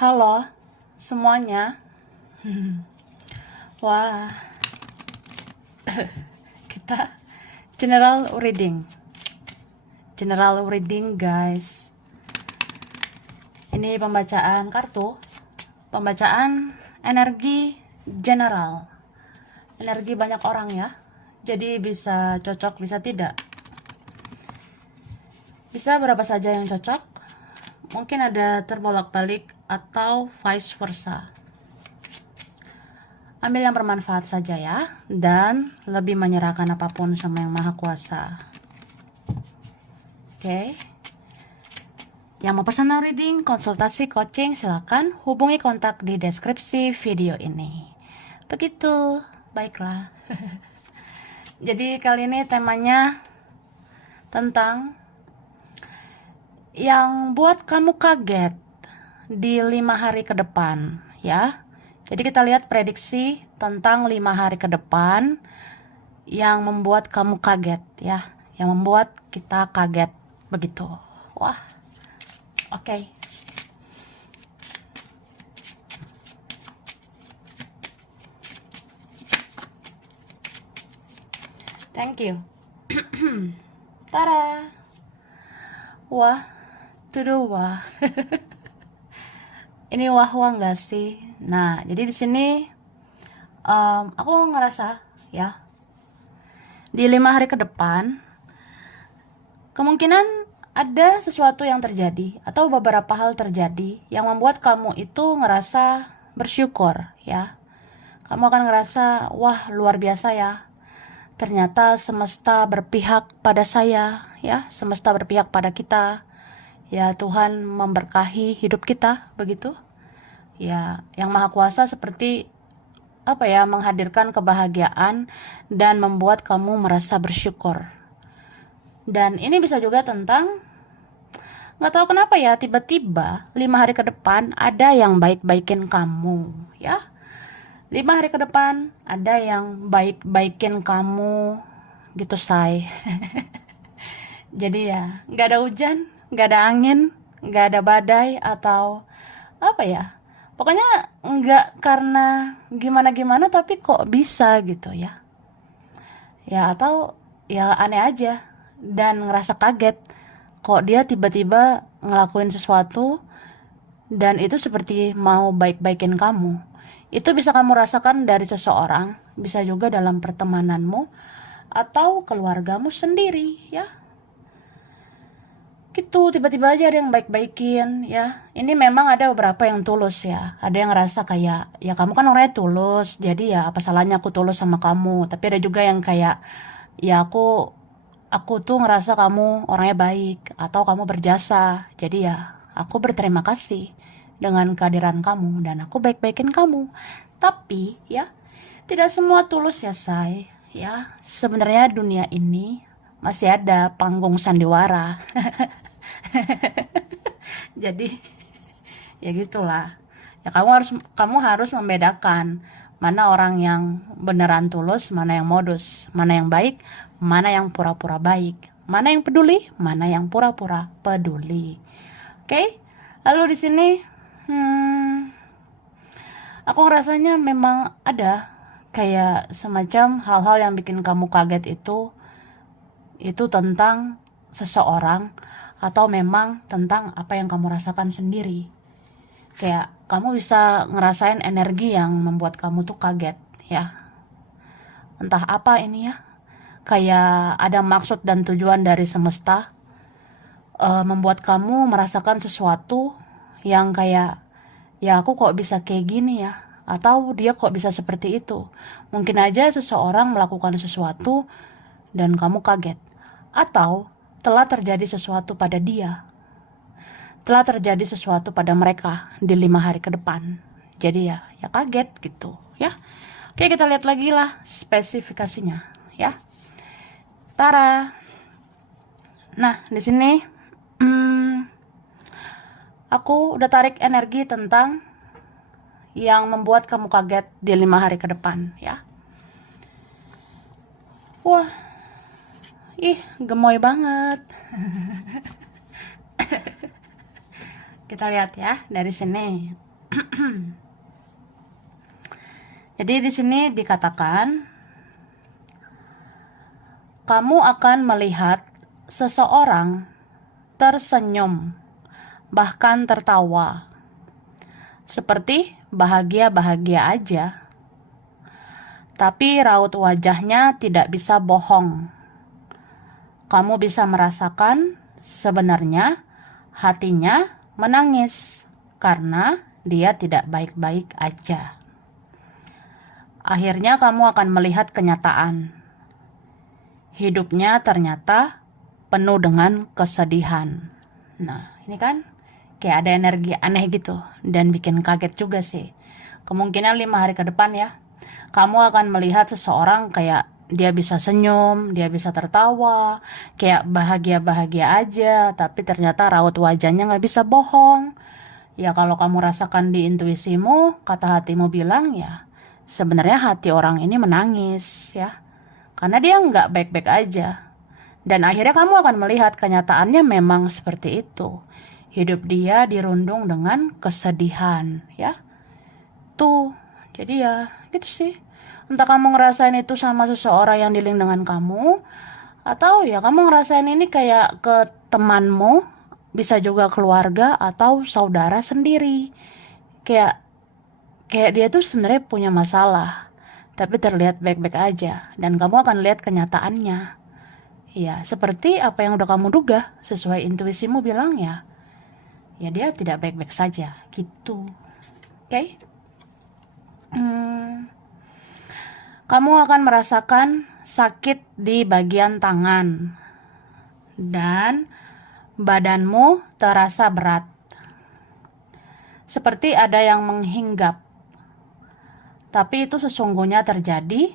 Halo semuanya. Wah, kita general reading. General reading, guys. Ini pembacaan kartu, pembacaan energi general. Energi banyak orang ya. Jadi bisa cocok, bisa tidak. Bisa berapa saja yang cocok. Mungkin ada terbolak-balik atau vice versa. Ambil yang bermanfaat saja ya, dan lebih menyerahkan apapun sama Yang Maha Kuasa. Oke. Yang mau personal reading, konsultasi, coaching, silakan hubungi kontak di deskripsi video ini. Begitu, baiklah. Jadi kali ini temanya tentang yang buat kamu kaget di 5 hari ke depan, ya. Jadi kita lihat prediksi tentang 5 hari ke depan yang membuat kamu kaget ya, yang membuat kita kaget begitu. Wah, oke. Thank you. Tada. Wah, wah. Ini wah nggak sih? Nah, jadi di sini aku ngerasa ya, di 5 hari ke depan kemungkinan ada sesuatu yang terjadi atau beberapa hal terjadi yang membuat kamu itu ngerasa bersyukur ya. Kamu akan ngerasa, wah luar biasa ya. Ternyata semesta berpihak pada saya ya, semesta berpihak pada kita. Ya, Tuhan memberkahi hidup kita begitu. Ya, Yang Maha Kuasa seperti menghadirkan kebahagiaan dan membuat kamu merasa bersyukur. Dan ini bisa juga tentang, nggak tahu kenapa ya, tiba-tiba 5 hari ke depan ada yang baik-baikin kamu ya. 5 hari ke depan ada yang baik-baikin kamu gitu, say. Jadi ya, nggak ada hujan, nggak ada angin, nggak ada badai atau pokoknya nggak karena gimana-gimana tapi kok bisa gitu ya. Ya atau ya aneh aja dan ngerasa kaget kok dia tiba-tiba ngelakuin sesuatu dan itu seperti mau baik-baikin kamu. Itu bisa kamu rasakan dari seseorang, bisa juga dalam pertemananmu atau keluargamu sendiri ya. Gitu, tiba-tiba aja ada yang baik-baikin ya. Ini memang ada beberapa yang tulus ya. Ada yang ngerasa kayak, ya kamu kan orangnya tulus, jadi ya apa salahnya aku tulus sama kamu. Tapi ada juga yang kayak, ya aku tuh ngerasa kamu orangnya baik atau kamu berjasa. Jadi ya aku berterima kasih dengan kehadiran kamu dan aku baik-baikin kamu. Tapi ya tidak semua tulus ya, say. Ya, sebenarnya dunia ini masih ada panggung sandiwara. Jadi ya gitulah. Ya kamu harus membedakan mana orang yang beneran tulus, mana yang modus, mana yang baik, mana yang pura-pura baik, mana yang peduli, mana yang pura-pura peduli. Oke? Lalu di sini aku ngerasanya memang ada kayak semacam hal-hal yang bikin kamu kaget itu tentang seseorang atau memang tentang apa yang kamu rasakan sendiri. Kayak kamu bisa ngerasain energi yang membuat kamu tuh kaget ya. Entah apa ini ya. Kayak ada maksud dan tujuan dari semesta membuat kamu merasakan sesuatu yang kayak, ya aku kok bisa kayak gini ya, atau dia kok bisa seperti itu. Mungkin aja seseorang melakukan sesuatu dan kamu kaget, atau telah terjadi sesuatu pada dia, telah terjadi sesuatu pada mereka di 5 hari ke depan. Jadi ya kaget gitu ya. Oke, kita lihat lagi lah spesifikasinya ya. Tara. Nah, di sini aku udah tarik energi tentang yang membuat kamu kaget di 5 hari ke depan ya. Wah, gemoy banget. Kita lihat ya dari sini. Jadi di sini dikatakan kamu akan melihat seseorang tersenyum, bahkan tertawa, seperti bahagia-bahagia aja. Tapi raut wajahnya tidak bisa bohong. Kamu bisa merasakan sebenarnya hatinya menangis karena dia tidak baik-baik aja. Akhirnya kamu akan melihat kenyataan. Hidupnya ternyata penuh dengan kesedihan. Nah, ini kan kayak ada energi aneh gitu dan bikin kaget juga sih. Kemungkinan 5 hari ke depan ya, kamu akan melihat seseorang kayak dia bisa senyum, dia bisa tertawa, kayak bahagia-bahagia aja, tapi ternyata raut wajahnya nggak bisa bohong. Ya kalau kamu rasakan di intuisimu, kata hatimu bilang ya, sebenarnya hati orang ini menangis ya, karena dia nggak baik-baik aja. Dan akhirnya kamu akan melihat kenyataannya memang seperti itu. Hidup dia dirundung dengan kesedihan ya. Tuh, jadi ya gitu sih. Entah kamu ngerasain itu sama seseorang yang dealing dengan kamu, atau ya kamu ngerasain ini kayak ke temanmu, bisa juga keluarga atau saudara sendiri. Kayak kayak dia tuh sebenarnya punya masalah, tapi terlihat baik-baik aja, dan kamu akan lihat kenyataannya. Ya, seperti apa yang udah kamu duga, sesuai intuisimu bilang ya, ya dia tidak baik-baik saja, gitu. Oke? Kamu akan merasakan sakit di bagian tangan, dan badanmu terasa berat, seperti ada yang menghinggap. Tapi itu sesungguhnya terjadi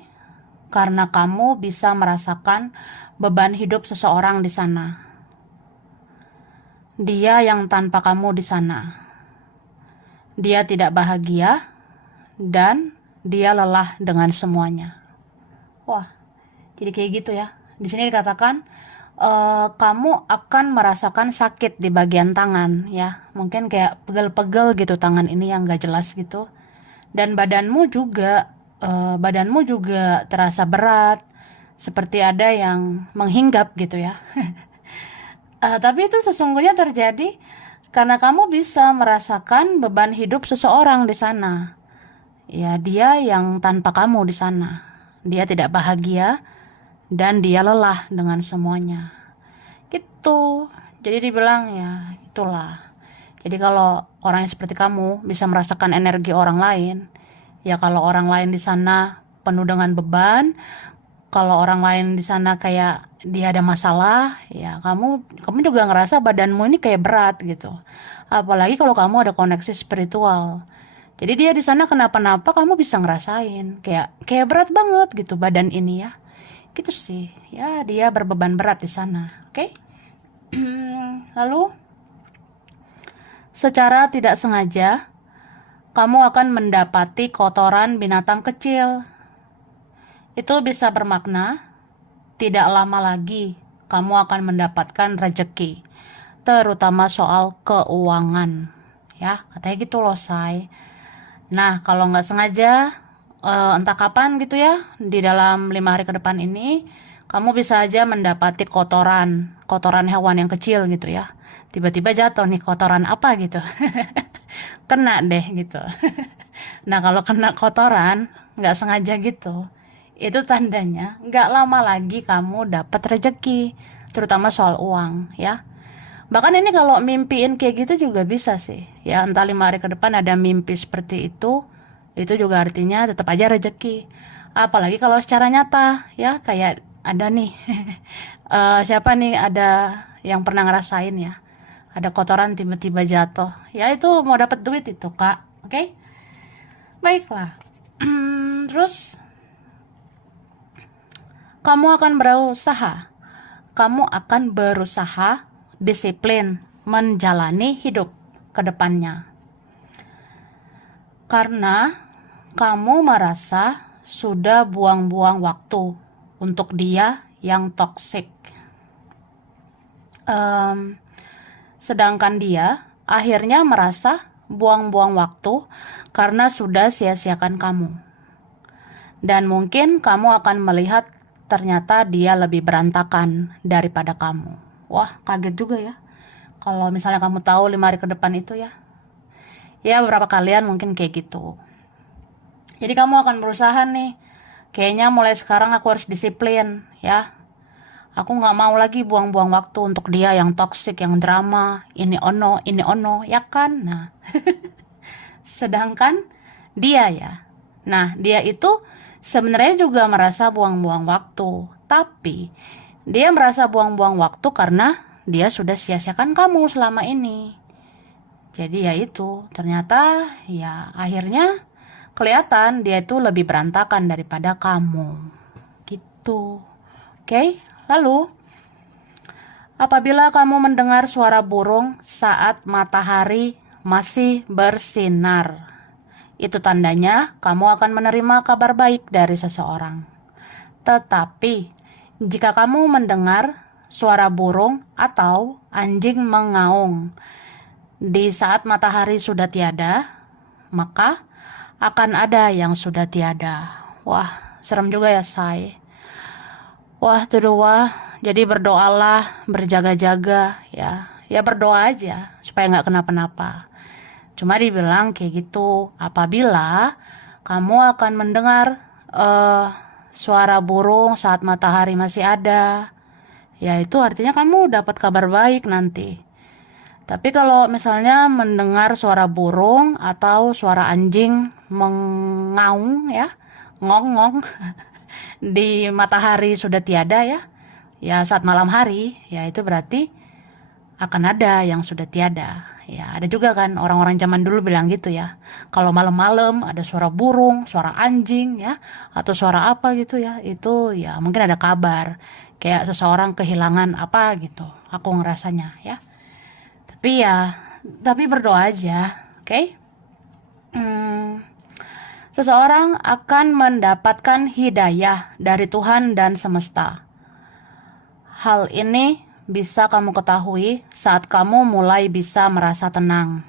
karena kamu bisa merasakan beban hidup seseorang di sana. Dia yang tanpa kamu di sana. Dia tidak bahagia dan dia lelah dengan semuanya. Wah, jadi kayak gitu ya. Di sini dikatakan kamu akan merasakan sakit di bagian tangan ya. Mungkin kayak pegel-pegel gitu tangan ini yang gak jelas gitu. Dan badanmu juga terasa berat, seperti ada yang menghinggap gitu ya. Tapi itu sesungguhnya terjadi karena kamu bisa merasakan beban hidup seseorang di sana. Ya, dia yang tanpa kamu di sana. Dia tidak bahagia dan dia lelah dengan semuanya. Gitu. Jadi dibilang ya, itulah. Jadi kalau orang yang seperti kamu bisa merasakan energi orang lain, ya kalau orang lain di sana penuh dengan beban, kalau orang lain di sana kayak dia ada masalah, ya kamu juga ngerasa badanmu ini kayak berat gitu. Apalagi kalau kamu ada koneksi spiritual. Jadi dia di sana kenapa-napa kamu bisa ngerasain kayak berat banget gitu badan ini ya. Gitu sih. Ya, dia berbeban berat di sana. Oke? Lalu secara tidak sengaja kamu akan mendapati kotoran binatang kecil. Itu bisa bermakna tidak lama lagi kamu akan mendapatkan rezeki, terutama soal keuangan. Ya, katanya gitu loh, say. Nah, kalau nggak sengaja, entah kapan gitu ya, di dalam 5 hari ke depan ini, kamu bisa aja mendapati kotoran hewan yang kecil gitu ya. Tiba-tiba jatuh nih kotoran apa gitu. Kena deh gitu. Nah, kalau kena kotoran, nggak sengaja gitu, itu tandanya nggak lama lagi kamu dapat rezeki, terutama soal uang ya. Bahkan ini kalau mimpiin kayak gitu juga bisa sih ya, entah 5 hari ke depan ada mimpi seperti itu juga artinya tetap aja rezeki. Apalagi kalau secara nyata ya, kayak ada nih siapa nih, ada yang pernah ngerasain ya, ada kotoran tiba-tiba jatuh ya, itu mau dapat duit itu kak. Oke? Baiklah. Terus kamu akan berusaha disiplin menjalani hidup ke depannya. Karena kamu merasa sudah buang-buang waktu untuk dia yang toksik. Sedangkan dia akhirnya merasa buang-buang waktu karena sudah sia-siakan kamu. Dan mungkin kamu akan melihat ternyata dia lebih berantakan daripada kamu. Wah, kaget juga ya. Kalau misalnya kamu tahu 5 hari ke depan itu ya. Ya, beberapa kalian mungkin kayak gitu. Jadi kamu akan berusaha nih. Kayaknya mulai sekarang aku harus disiplin ya. Aku nggak mau lagi buang-buang waktu untuk dia yang toksik, yang drama, ini ono, ya kan? Nah, sedangkan dia ya. Nah, dia itu sebenarnya juga merasa buang-buang waktu. Tapi, dia merasa buang-buang waktu karena dia sudah sia-siakan kamu selama ini. Jadi ya itu, ternyata ya akhirnya kelihatan dia itu lebih berantakan daripada kamu. Gitu. Oke, lalu apabila kamu mendengar suara burung saat matahari masih bersinar, itu tandanya kamu akan menerima kabar baik dari seseorang. Tetapi, jika kamu mendengar suara burung atau anjing mengaum di saat matahari sudah tiada, maka akan ada yang sudah tiada. Wah, serem juga ya, say. Wah, wah. Jadi berdoalah, berjaga-jaga ya. Ya berdoa aja supaya nggak kenapa-napa. Cuma dibilang kayak gitu, apabila kamu akan mendengar suara burung saat matahari masih ada, ya itu artinya kamu dapat kabar baik nanti. Tapi kalau misalnya mendengar suara burung atau suara anjing mengaung ya, ngong-ngong di matahari sudah tiada ya saat malam hari, ya itu berarti akan ada yang sudah tiada. Ya, ada juga kan orang-orang zaman dulu bilang gitu ya. Kalau malam-malam ada suara burung, suara anjing ya, atau suara apa gitu ya, itu ya mungkin ada kabar kayak seseorang kehilangan apa gitu. Aku ngerasanya ya. Tapi berdoa aja, oke? Seseorang akan mendapatkan hidayah dari Tuhan dan semesta. Hal ini bisa kamu ketahui saat kamu mulai bisa merasa tenang.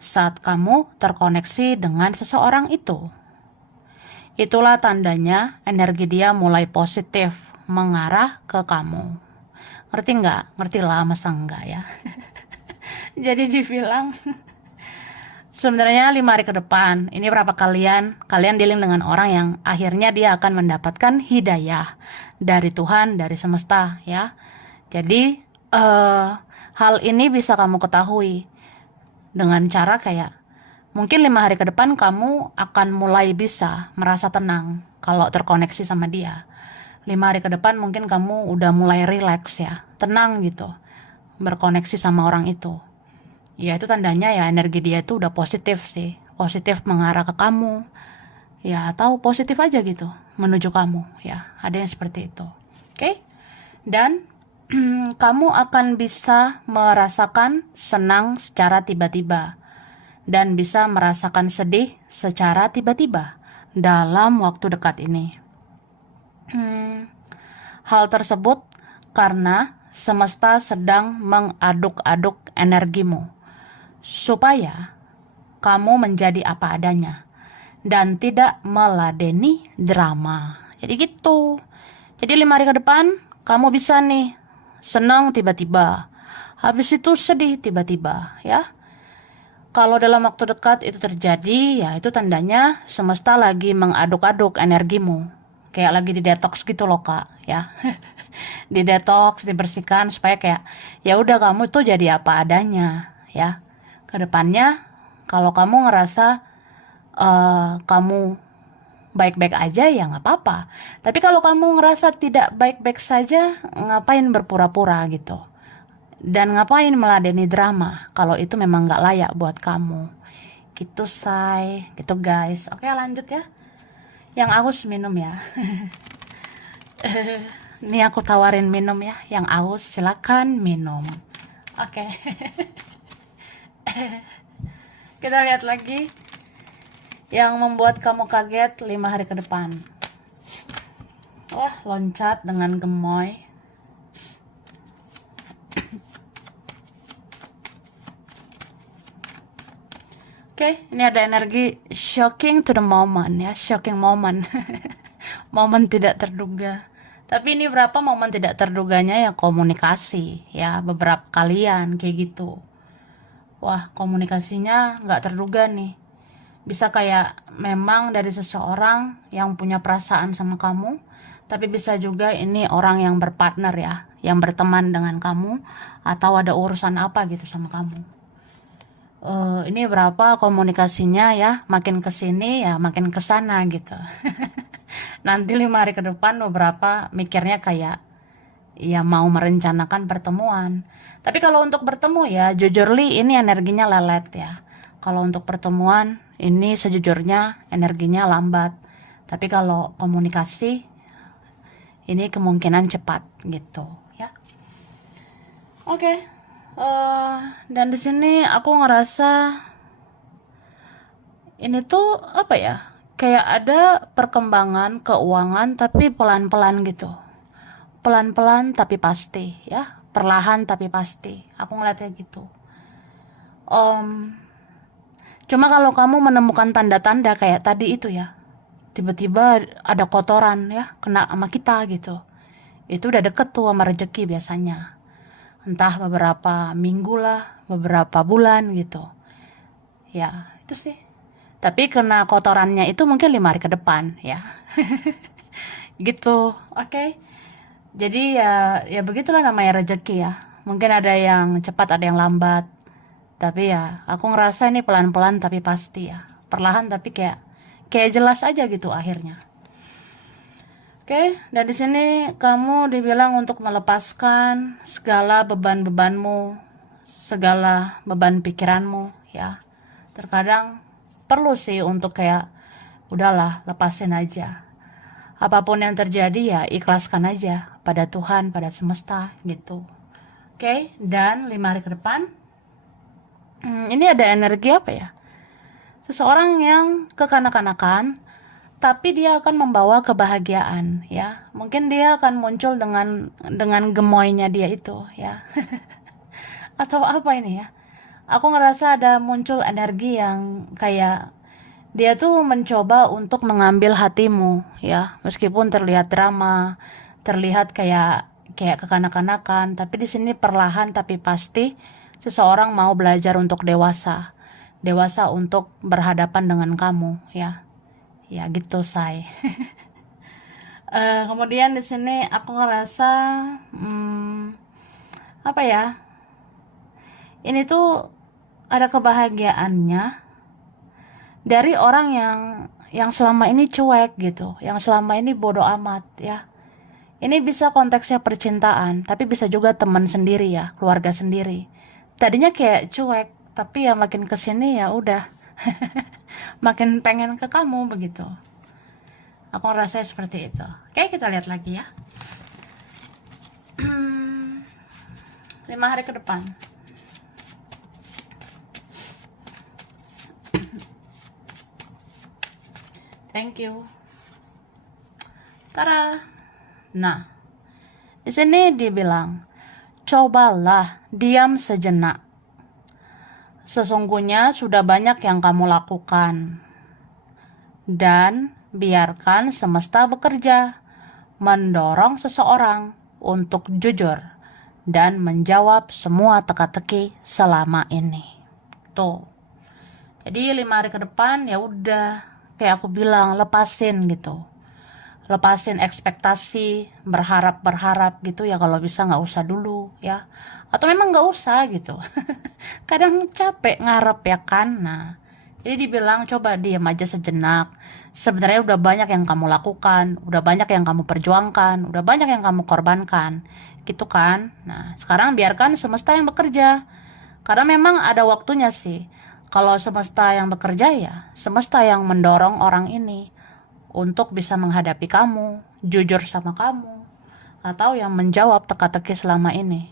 Saat kamu terkoneksi dengan seseorang itu. Itulah tandanya energi dia mulai positif mengarah ke kamu. Ngerti nggak? Ngerti lah, masa enggak ya? Jadi dibilang sebenarnya 5 hari ke depan, ini berapa kalian dealing dengan orang yang akhirnya dia akan mendapatkan hidayah dari Tuhan, dari semesta ya. Jadi hal ini bisa kamu ketahui dengan cara kayak mungkin 5 hari ke depan kamu akan mulai bisa merasa tenang kalau terkoneksi sama dia. 5 hari ke depan mungkin kamu udah mulai relax ya, tenang gitu, berkoneksi sama orang itu. Ya itu tandanya ya energi dia itu udah positif sih, positif mengarah ke kamu ya, atau positif aja gitu menuju kamu ya, ada yang seperti itu. Oke? Dan kamu akan bisa merasakan senang secara tiba-tiba dan bisa merasakan sedih secara tiba-tiba dalam waktu dekat ini. Hal tersebut karena semesta sedang mengaduk-aduk energimu supaya kamu menjadi apa adanya dan tidak meladeni drama. Jadi gitu. Jadi 5 hari ke depan kamu bisa nih senang tiba-tiba, habis itu sedih tiba-tiba ya. Kalau dalam waktu dekat itu terjadi, ya itu tandanya semesta lagi mengaduk-aduk energimu, kayak lagi di detox gitu loh kak ya. Di detox, dibersihkan supaya kayak ya udah kamu tuh jadi apa adanya ya. Kedepannya kalau kamu ngerasa kamu baik-baik aja ya nggak apa-apa. Tapi kalau kamu ngerasa tidak baik-baik saja, ngapain berpura-pura gitu. Dan ngapain meladeni drama kalau itu memang nggak layak buat kamu. Gitu say, gitu guys. Oke lanjut ya. Yang aus minum ya. Ini aku tawarin minum ya. Yang aus silakan minum. Oke. Kita lihat lagi yang membuat kamu kaget 5 hari ke depan. Wah, loncat dengan gemoy. Oke, ini ada energi shocking to the moment ya, shocking moment. Momen tidak terduga. Tapi ini berapa momen tidak terduganya ya komunikasi ya, beberapa kalian kayak gitu. Wah, komunikasinya nggak terduga nih. Bisa kayak memang dari seseorang yang punya perasaan sama kamu, tapi bisa juga ini orang yang berpartner ya, yang berteman dengan kamu, atau ada urusan apa gitu sama kamu. Ini berapa komunikasinya ya, makin kesini ya makin kesana gitu. Nanti 5 hari ke depan beberapa mikirnya kayak ya mau merencanakan pertemuan. Tapi kalau untuk bertemu ya, jujur li ini energinya lelet ya. Kalau untuk pertemuan ini sejujurnya energinya lambat. Tapi kalau komunikasi ini kemungkinan cepat gitu ya. Oke. Dan di sini aku ngerasa ini tuh apa ya? Kayak ada perkembangan keuangan tapi pelan-pelan gitu. Pelan-pelan tapi pasti ya, perlahan tapi pasti. Aku ngeliatnya gitu. Om, Cuma kalau kamu menemukan tanda-tanda kayak tadi itu ya, tiba-tiba ada kotoran ya kena sama kita gitu, itu udah deket tuh sama rezeki biasanya. Entah beberapa minggu lah, beberapa bulan gitu. Ya itu sih. Tapi kena kotorannya itu mungkin 5 hari ke depan ya. Gitu, oke. Jadi ya begitulah namanya rezeki ya. Mungkin ada yang cepat, ada yang lambat. Tapi ya aku ngerasa ini pelan-pelan tapi pasti ya. Perlahan tapi kayak jelas aja gitu akhirnya. Oke, dan di sini kamu dibilang untuk melepaskan segala beban-bebanmu, segala beban pikiranmu ya. Terkadang perlu sih untuk kayak udahlah, lepasin aja. Apapun yang terjadi ya ikhlaskan aja pada Tuhan, pada semesta gitu. Oke, dan 5 hari ke depan ini ada energi apa ya? Seseorang yang kekanak-kanakan, tapi dia akan membawa kebahagiaan ya. Mungkin dia akan muncul dengan gemoynya dia itu ya. Atau apa ini ya? Aku ngerasa ada muncul energi yang kayak dia tuh mencoba untuk mengambil hatimu ya, meskipun terlihat drama, terlihat kayak kekanak-kanakan, tapi di sini perlahan tapi pasti seseorang mau belajar untuk dewasa. Dewasa untuk berhadapan dengan kamu ya. Ya gitu, say. Kemudian di sini aku ngerasa apa ya? Ini tuh ada kebahagiaannya dari orang yang selama ini cuek gitu, yang selama ini bodoh amat ya. Ini bisa konteksnya percintaan, tapi bisa juga teman sendiri ya, keluarga sendiri. Tadinya kayak cuek, tapi ya makin kesini ya udah, makin pengen ke kamu begitu. Aku ngerasa seperti itu. Oke, kita lihat lagi ya. 5 hari ke depan. Thank you. Tara. Nah, di sini dibilang, cobalah diam sejenak. Sesungguhnya sudah banyak yang kamu lakukan. Dan biarkan semesta bekerja, mendorong seseorang untuk jujur dan menjawab semua teka-teki selama ini. Tuh. Jadi 5 hari ke depan ya udah kayak aku bilang, lepasin gitu. Lepasin ekspektasi, berharap gitu ya, kalau bisa nggak usah dulu ya. Atau memang nggak usah gitu. Kadang capek ngarep ya kan. Nah, jadi dibilang coba diam aja sejenak. Sebenarnya udah banyak yang kamu lakukan, udah banyak yang kamu perjuangkan, udah banyak yang kamu korbankan, gitu kan. Nah, sekarang biarkan semesta yang bekerja. Karena memang ada waktunya sih. Kalau semesta yang bekerja ya, semesta yang mendorong orang ini untuk bisa menghadapi kamu, jujur sama kamu, atau yang menjawab teka-teki selama ini.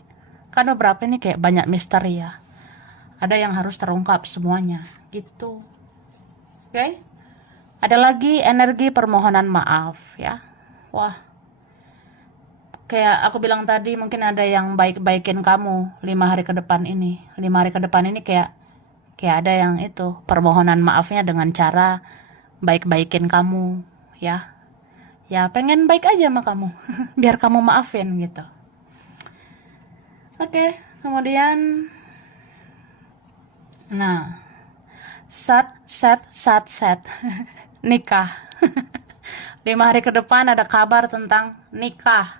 Kan beberapa ini kayak banyak misteri ya. Ada yang harus terungkap semuanya, gitu. Oke? Ada lagi energi permohonan maaf ya. Wah, kayak aku bilang tadi, mungkin ada yang baik-baikin kamu 5 hari ke depan ini. 5 hari ke depan ini kayak Kayak ada yang itu, permohonan maafnya dengan cara baik-baikin kamu, ya. Ya pengen baik aja sama kamu, biar kamu maafin gitu. Oke, kemudian, nah, set, nikah. 5 hari ke depan ada kabar tentang nikah.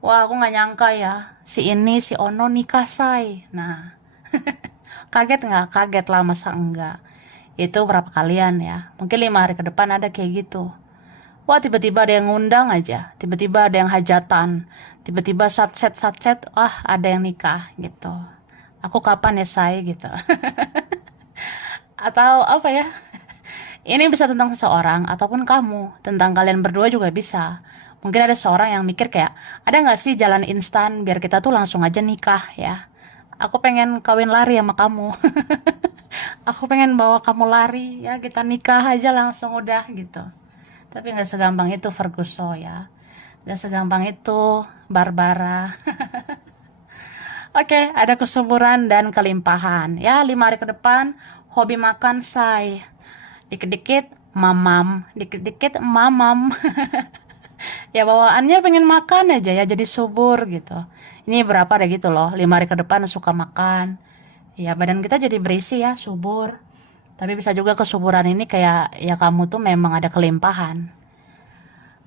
Wah, aku nggak nyangka ya, si ini, si Ono nikah, say. Nah, kaget nggak? Kaget lah, masa enggak? Itu berapa kalian ya? Mungkin 5 hari ke depan ada kayak gitu. Wah, tiba-tiba ada yang ngundang aja, tiba-tiba ada yang hajatan, tiba-tiba satset, ada yang nikah gitu. Aku kapan ya, say, gitu. Atau apa ya? Ini bisa tentang seseorang ataupun kamu, tentang kalian berdua juga bisa. Mungkin ada seorang yang mikir kayak, ada nggak sih jalan instan biar kita tuh langsung aja nikah ya? Aku pengen kawin lari sama kamu. Aku pengen bawa kamu lari ya, kita nikah aja langsung udah gitu. Tapi nggak segampang itu Ferguson ya. Nggak segampang itu Barbara. Oke, ada kesuburan dan kelimpahan. Ya, 5 hari ke depan, hobi makan say. Dikit-dikit mamam, dikit-dikit mamam. Ya bawaannya pengen makan aja ya, jadi subur gitu. Ini berapa deh gitu loh, 5 hari ke depan suka makan. Ya badan kita jadi berisi ya, subur. Tapi bisa juga kesuburan ini kayak ya kamu tuh memang ada kelimpahan.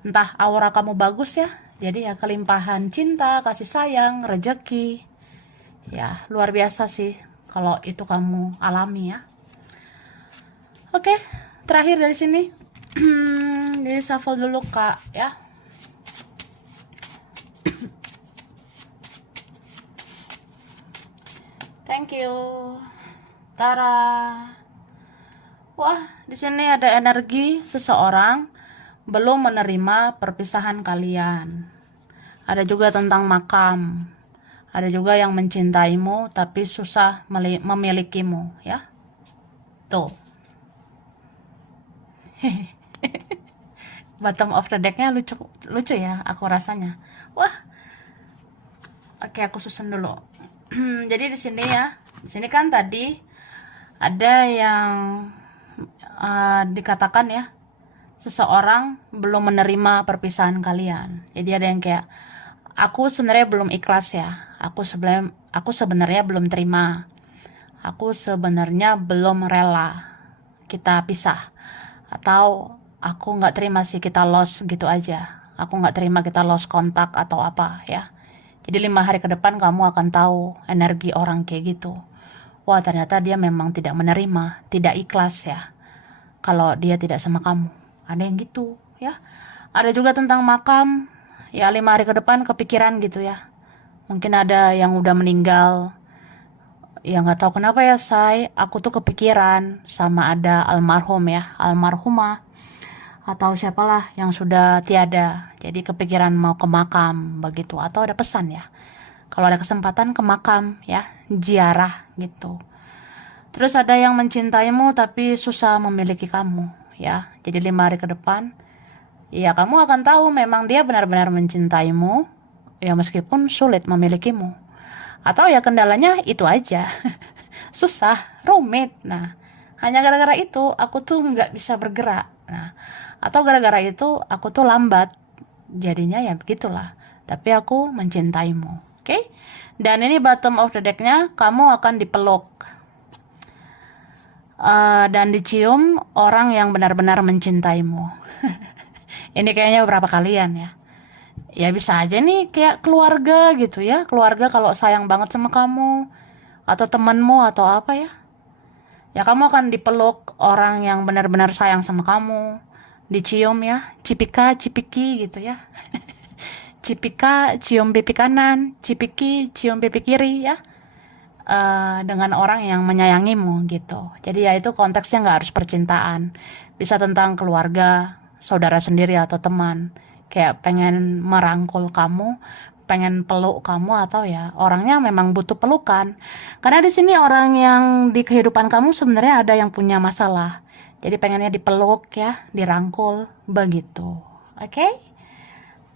Entah aura kamu bagus ya, jadi ya kelimpahan cinta, kasih sayang, rejeki. Ya luar biasa sih kalau itu kamu alami ya. Oke, terakhir dari sini. Jadi shuffle dulu kak ya. Thank you. Tara. Wah, di sini ada energi seseorang belum menerima perpisahan kalian. Ada juga tentang makam. Ada juga yang mencintaimu tapi susah memilikimu, ya. Tuh. Bottom of the deck-nya lucu lucu ya aku rasanya. Wah, oke aku susun dulu. Jadi di sini ya. Di sini kan tadi ada yang dikatakan ya, seseorang belum menerima perpisahan kalian. Jadi ada yang kayak, aku sebenarnya belum ikhlas ya. Aku sebenarnya belum terima. Aku sebenarnya belum rela kita pisah. Atau aku nggak terima sih kita lost gitu aja. Aku nggak terima kita lost kontak atau apa ya. Jadi 5 hari ke depan kamu akan tahu energi orang kayak gitu. Wah, ternyata dia memang tidak menerima, tidak ikhlas ya. Kalau dia tidak sama kamu. Ada yang gitu ya. Ada juga tentang makam. Ya 5 hari ke depan kepikiran gitu ya. Mungkin ada yang udah meninggal. Ya nggak tahu kenapa ya say. Aku tuh kepikiran sama ada almarhum ya. Almarhumah. Atau siapalah yang sudah tiada. Jadi kepikiran mau ke makam begitu. Atau ada pesan ya. Kalau ada kesempatan ke makam ya. Ziarah gitu. Terus ada yang mencintaimu tapi susah memiliki kamu ya. Jadi 5 hari ke depan ya kamu akan tahu memang dia benar-benar mencintaimu ya meskipun sulit memilikimu. Atau ya kendalanya itu aja. Susah, rumit. Nah, hanya gara-gara itu aku tuh nggak bisa bergerak. Nah, atau gara-gara itu aku tuh lambat. Jadinya ya begitulah. Tapi aku mencintaimu. Oke? Dan ini bottom of the deck-nya kamu akan dipeluk. Dan dicium orang yang benar-benar mencintaimu. Ini kayaknya beberapa kalian ya. Ya bisa aja nih kayak keluarga gitu ya. Keluarga kalau sayang banget sama kamu. Atau temanmu atau apa ya. Ya kamu akan dipeluk orang yang benar-benar sayang sama kamu. Dicium ya. Cipika, cipiki gitu ya. Cipika, cium pipi kanan. Cipiki, cium pipi kiri ya. Dengan orang yang menyayangimu gitu. Jadi ya itu konteksnya nggak harus percintaan. Bisa tentang keluarga, saudara sendiri atau teman. Kayak pengen merangkul kamu, pengen peluk kamu atau ya orangnya memang butuh pelukan. Karena di sini orang yang di kehidupan kamu sebenarnya ada yang punya masalah. Jadi pengennya dipeluk ya, dirangkul begitu. Oke?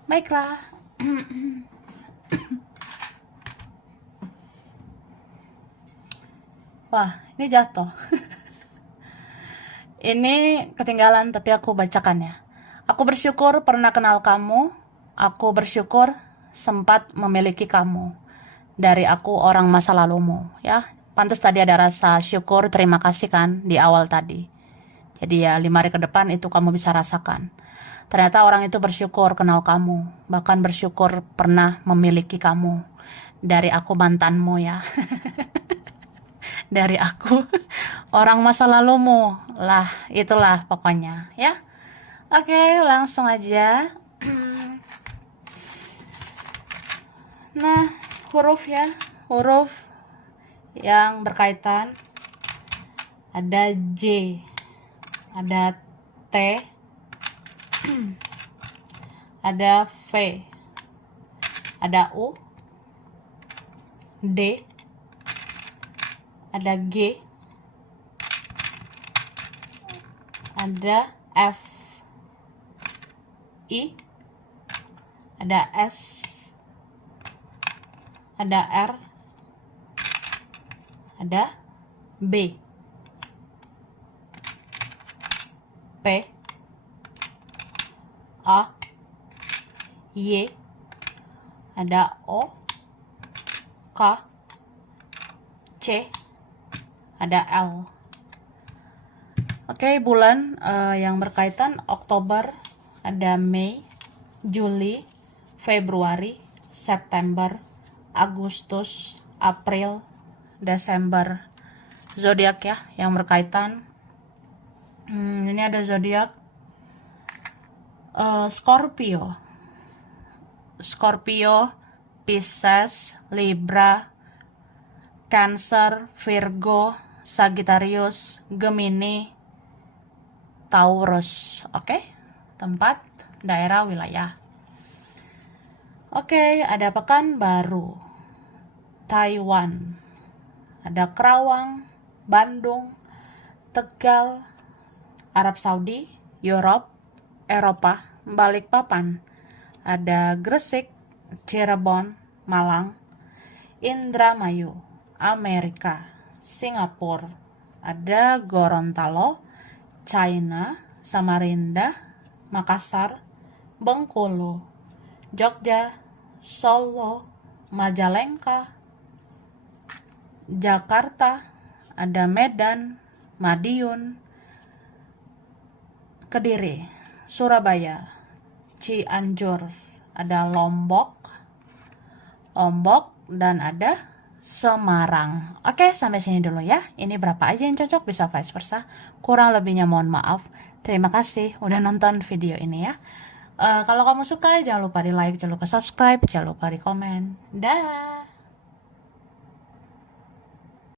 Baiklah. Wah, ini jatuh. Ini ketinggalan tapi aku bacakan ya. Aku bersyukur pernah kenal kamu. Aku bersyukur sempat memiliki kamu. Dari aku orang masa lalumu, ya. Pantas tadi ada rasa syukur, terima kasih kan di awal tadi. Jadi ya 5 hari ke depan itu kamu bisa rasakan. Ternyata orang itu bersyukur kenal kamu, bahkan bersyukur pernah memiliki kamu. Dari aku mantanmu ya. Dari aku orang masa lalumu. Lah, itulah pokoknya ya. Oke, langsung aja. Nah, huruf ya. Huruf yang berkaitan. Ada J, ada T, ada V, ada U, D, ada G, ada F, I, ada S, ada R, ada B, P, A, Y, ada O, K, C, ada L. Oke, bulan yang berkaitan Oktober, ada Mei, Juli, Februari, September, Agustus, April, Desember. Zodiak ya yang berkaitan. Ini ada zodiak Scorpio, Pisces, Libra, Cancer, Virgo, Sagittarius, Gemini, Taurus. Oke, tempat, daerah, wilayah. Oke, ada Pekanbaru, Taiwan, ada Kerawang, Bandung, Tegal, Arab Saudi, Eropa, Balikpapan, ada Gresik, Cirebon, Malang, Indramayu, Amerika, Singapura, ada Gorontalo, China, Samarinda, Makassar, Bengkulu, Jogja, Solo, Majalengka, Jakarta, ada Medan, Madiun, Kediri, Surabaya, Cianjur, ada Lombok, dan ada Semarang. Oke, sampai sini dulu ya. Ini berapa aja yang cocok, bisa vice versa. Kurang lebihnya mohon maaf. Terima kasih udah nonton video ini ya. Kalau kamu suka, jangan lupa di like, jangan lupa subscribe, jangan lupa di komen. Dah.